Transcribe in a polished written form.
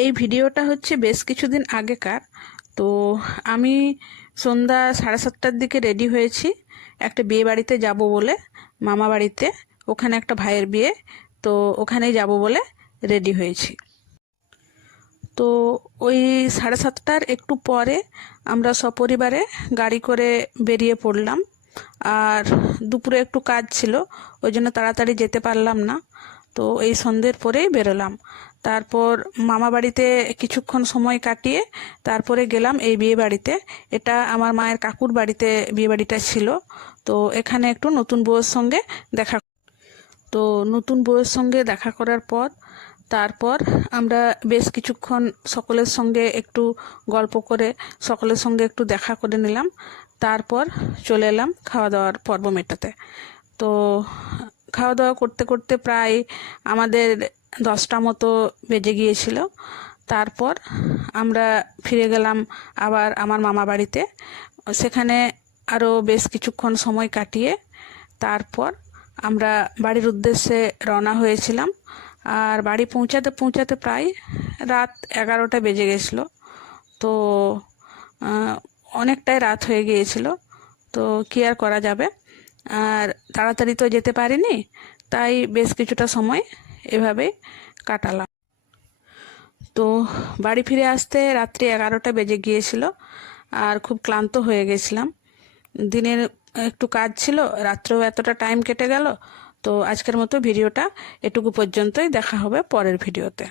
এই ভিডিওটা হচ্ছে বেশ কিছুদিন আগেকার। তো আমি সন্ধ্যা 7:30টার দিকে রেডি হয়েছি একটা বিয়ে বাড়িতে যাব বলে, মামা বাড়িতে। ওখানে একটা ভাইয়ের বিয়ে, তো ওখানেই যাব বলে রেডি হয়েছি। তো ওই 7:30টার একটু পরে আমরা সপরিবারে গাড়ি করে বেরিয়ে পড়লাম। আর দুপুরে একটু কাজ ছিল, ওই জন্য তাড়াতাড়ি যেতে পারলাম না। তো এই সন্ধ্যের পরেই বেরোলাম। তারপর মামা বাড়িতে কিছুক্ষণ সময় কাটিয়ে তারপরে গেলাম এই বিয়ে বাড়িতে। এটা আমার মায়ের কাকুর বাড়িতে বিয়ে বাড়িটা ছিল। তো এখানে একটু নতুন বউয়ের সঙ্গে দেখা তো নতুন বউয়ের সঙ্গে দেখা করার পর তারপর আমরা বেশ কিছুক্ষণ সকলের সঙ্গে একটু গল্প করে সকলের সঙ্গে একটু দেখা করে নিলাম। তারপর চলে এলাম খাওয়া দাওয়ার পর্ব মেটাতে। তো খাওয়া দাওয়া করতে করতে প্রায় আমাদের 10টা মতো বেজে গিয়েছিল। তারপর আমরা ফিরে গেলাম আবার আমার মামা বাড়িতে। সেখানে আরও বেশ কিছুক্ষণ সময় কাটিয়ে তারপর আমরা বাড়ির উদ্দেশ্যে রওনা হয়েছিলাম। আর বাড়ি পৌঁছাতে পৌঁছাতে প্রায় রাত 11টা বেজে গেছিলো। তো অনেকটাই রাত হয়ে গিয়েছিল। তো কি আর করা যাবে, আর তাড়াতাড়ি তো যেতে পারিনি, তাই বেশ কিছুটা সময় এভাবেই কাটালাম। তো বাড়ি ফিরে আসতে রাত্রি 11টা বেজে গিয়েছিল, আর খুব ক্লান্ত হয়ে গেছিলাম। দিনের একটু কাজ ছিল, রাত্রেও এতটা টাইম কেটে গেল। তো আজকের মতো ভিডিওটা এটুকু পর্যন্তই। দেখা হবে পরের ভিডিওতে।